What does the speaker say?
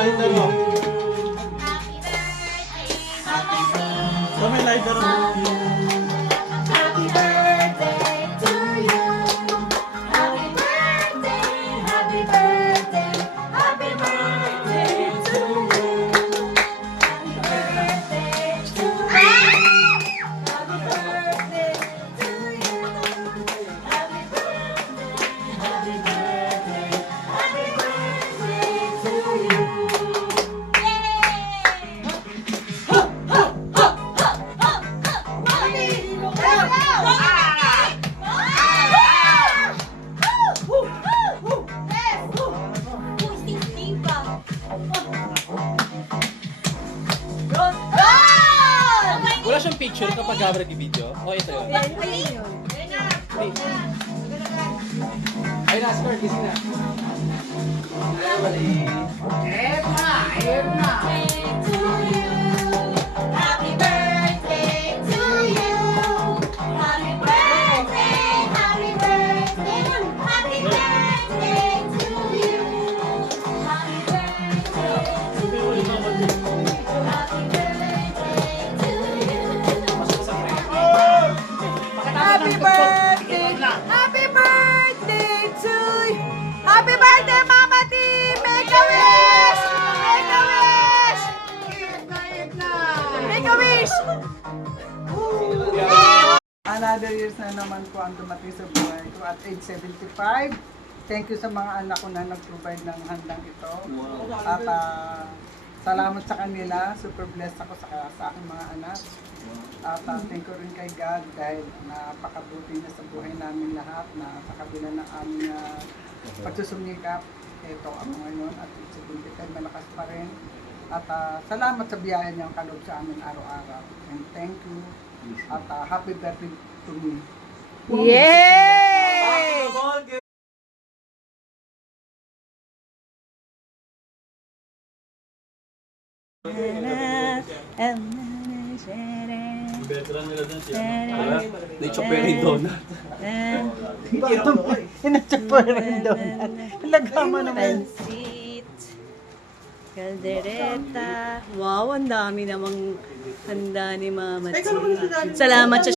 lighter mo. So may lighter mo. Happy birthday to you. Happy birthday, happy birthday, happy birthday to you. Happy birthday to you. Happy birthday to you. Happy birthday, happy birthday, happy birthday to you. Wala siyang picture kapag gawin nag-video? O ito yun? Ayun na, skirt, gising na. Happy birthday to you. Happy birthday, happy birthday, happy birthday to you. Happy birthday to you. Happy birthday to you. Happy birthday! Happy birthday to you! Happy birthday, Mama T! Make a wish! Make a wish! Make a wish! Another years na naman po ang dumating sa buhay ko at age 75. Thank you sa mga anak ko na nag-provide ng handang ito. At salamat sa kanila. Super blessed ako sa aking mga anak. At thank you rin kay God dahil napakabuti niya sa buhay namin lahat na sa kabila ng aming pagsusumikap. Ito ako ngayon at age 75 malakas pa rin. At salamat sa biyaya niyang kaloob sa amin araw-araw. And thank you. At happy birthday to me. Yay! Veteran nila dyan siya. Na-chopper yung donut. Inatsapo rin doon. Lagama naman. Pansit, kaldereta. Wow, ang dami namang handa ni Mama T. Salamat sa